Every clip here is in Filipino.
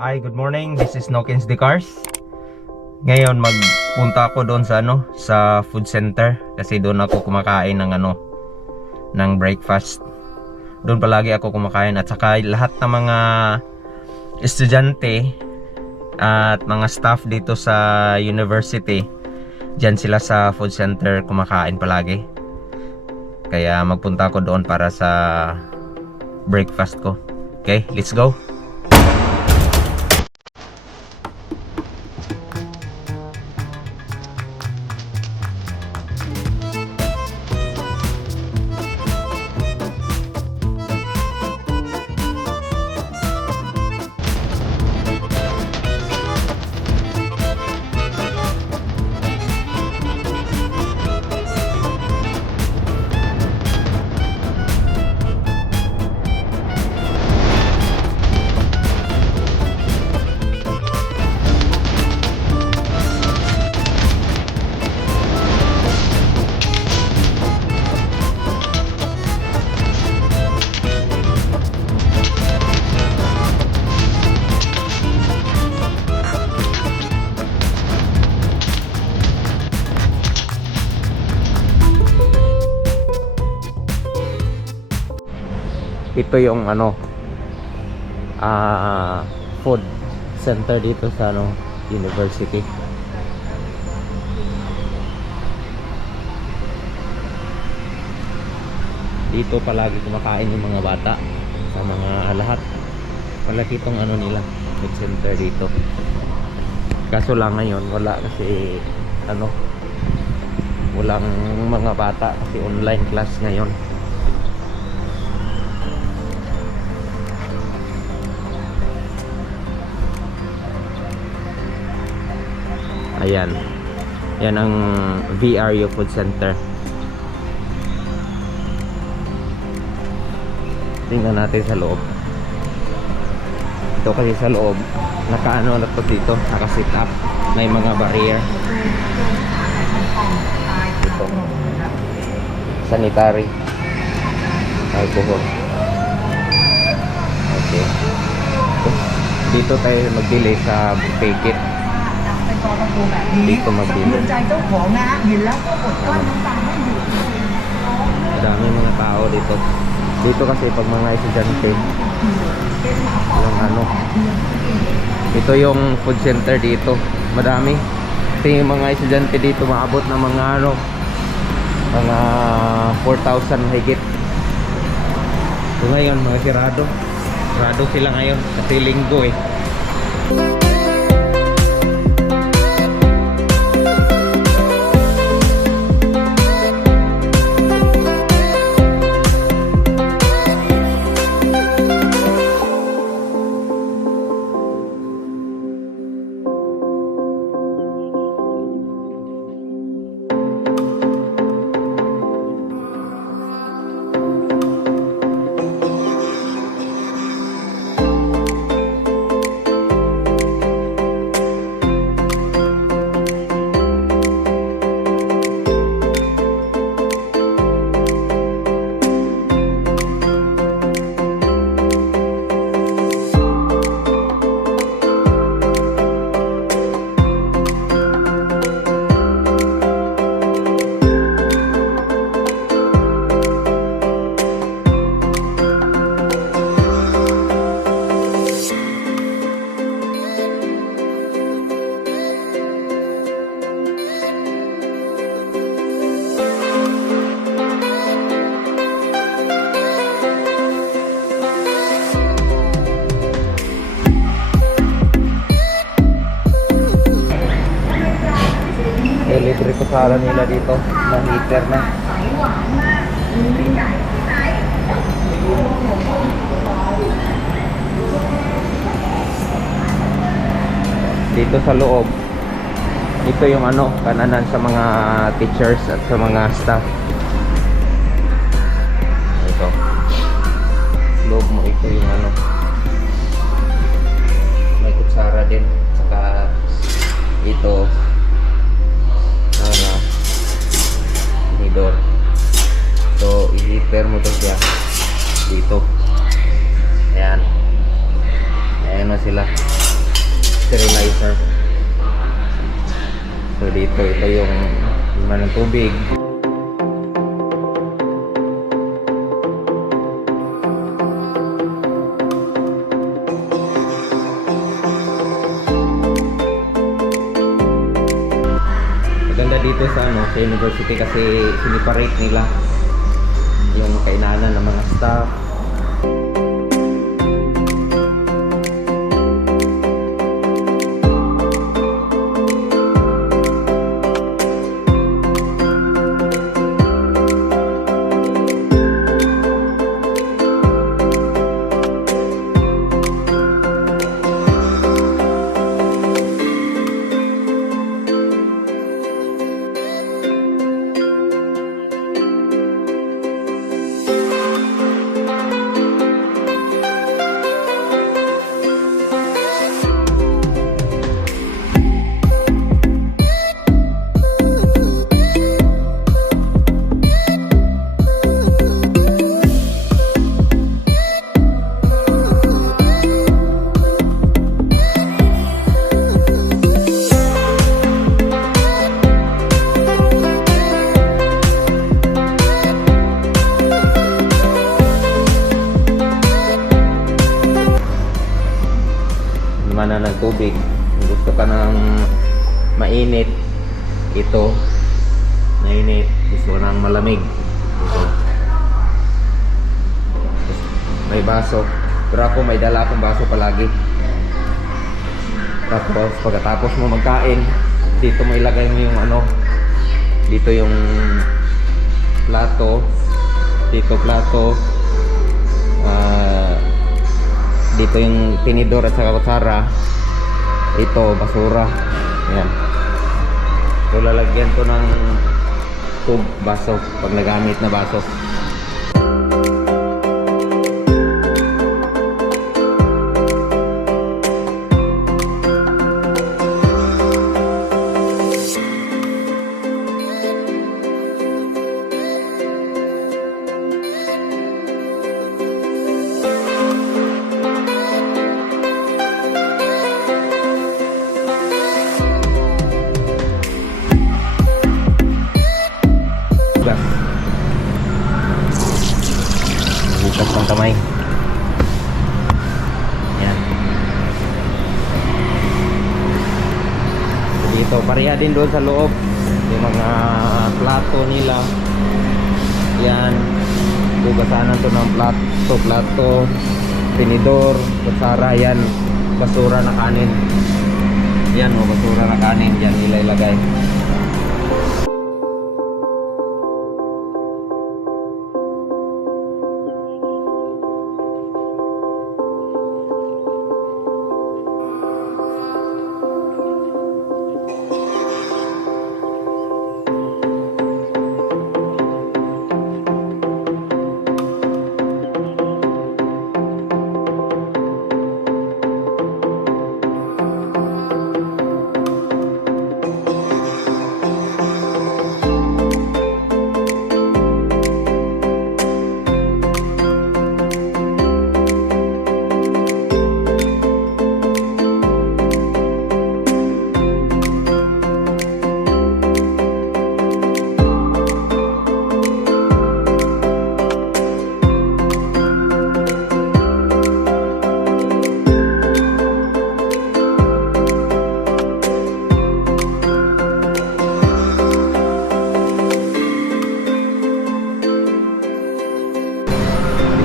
Hi, good morning. This is Nokins the Cars. Ngayon magpunta ako doon sa sa food center kasi doon ako kumakain ng ng breakfast. Doon palagi ako kumakain at saka lahat ng mga estudyante at mga staff dito sa university, diyan sila sa food center kumakain palagi. Kaya magpunta ako doon para sa breakfast ko. Okay, let's go. Ito yung food center dito sa university. Dito palagi kumakain yung mga bata sa mga lahat. Malaki itong nila, food center dito. Kaso lang ngayon wala kasi walang mga bata kasi online class ngayon. Ayan. Yan ang VRU Food Center. Tingnan natin sa loob. Ito kasi sa loob, nakaano na to dito, naka-sit up. May mga barrier. Ito. Sanitary. Alcohol. Okay. Dito tayo mag-delay sa ticket. Dito magbili. Madami mga tao dito. Dito kasi pag mga estudyante, yung ito yung food center dito. Madami. Ito yung mga estudyante dito, maabot na mga mga 4,000 higit. So ngayon mga sirado. Sirado sila ngayon kasi linggo eh. Electric kusara nila dito na heater na. Dito sa loob, ito yung kananan sa mga teachers at sa mga staff. Ito loob mo, ito yung may kutsara din, saka ito door. So i-repair mo to siya dito. Ayan. Ayan na sila. sterilizer. So dito, ito yung lima ng tubig. Maganda dito sa sa university kasi siniparate nila yung kailangan ng mga staff. Na ng tubig. Kung gusto ka ng mainit, ito mainit. Gusto ka ng malamig, ito. May baso, pero ako may dala akong baso palagi. Tapos pagkatapos mo magkain, dito mo ilagay mo yung dito yung plato, dito plato, dito yung tinidor at saka kutsara, ito basura. Ayan, so lalagyan to ng baso pag nagamit na baso. Bukas pang kamay. Yan. Dito, pareha din doon sa loob. Yung mga plato nila. Yan. Bukasanan to ng plato, tinidor, kutsara. Yan. Basura na kanin. Yan o, basura na kanin. Yan nila ilagay.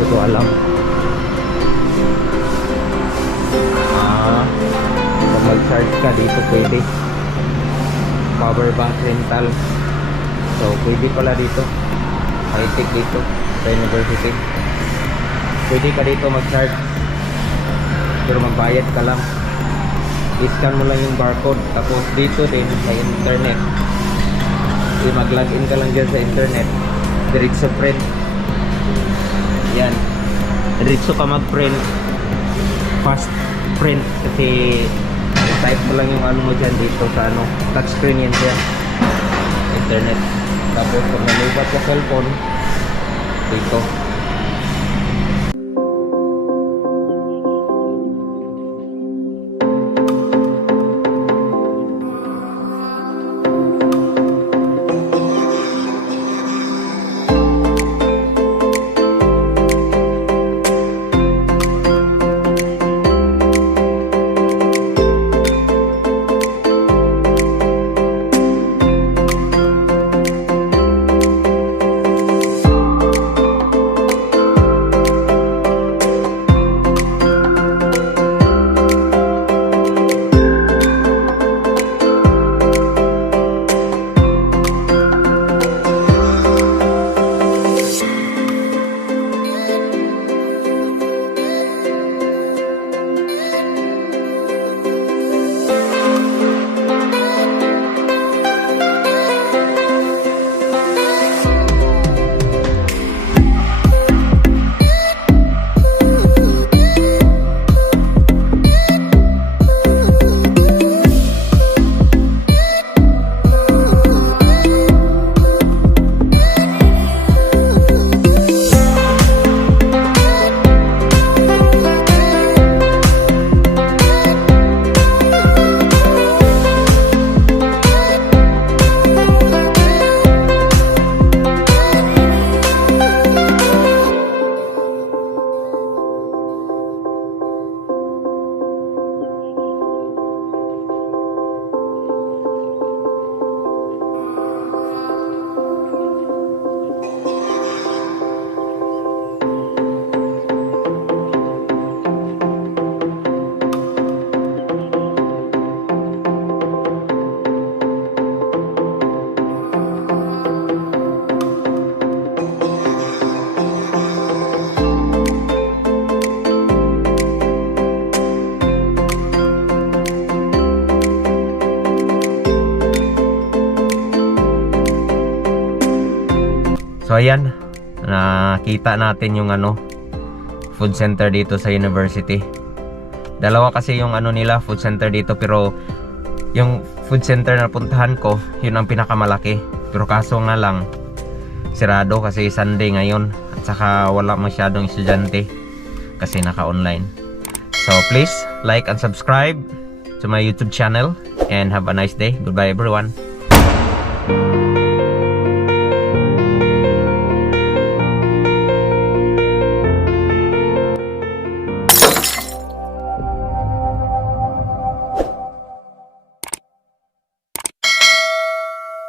Hindi ko alam. Kung mag-charge ka dito pwede. Power bank rental. So pwede pala dito. High-tech dito sa university. Pwede ka dito mag-charge. Pero magbayad ka lang. I-scan mo lang yung barcode. Tapos dito din sa internet. Mag-login ka lang dyan sa internet. Diretso print. Yan. Diretso ka mag-print. Fast print. Kasi type mo lang yung ano mo dyan dito sa touchscreen yan siya. Internet. Tapos kung nalubat sa cellphone, dito. So ayan, nakita natin yung food center dito sa university. Dalawa kasi yung nila, food center dito, pero yung food center na puntahan ko, yun ang pinakamalaki. Pero kaso nga lang, sirado kasi Sunday ngayon, at saka wala masyadong estudyante kasi naka-online. So please like and subscribe to my YouTube channel and have a nice day. Goodbye everyone.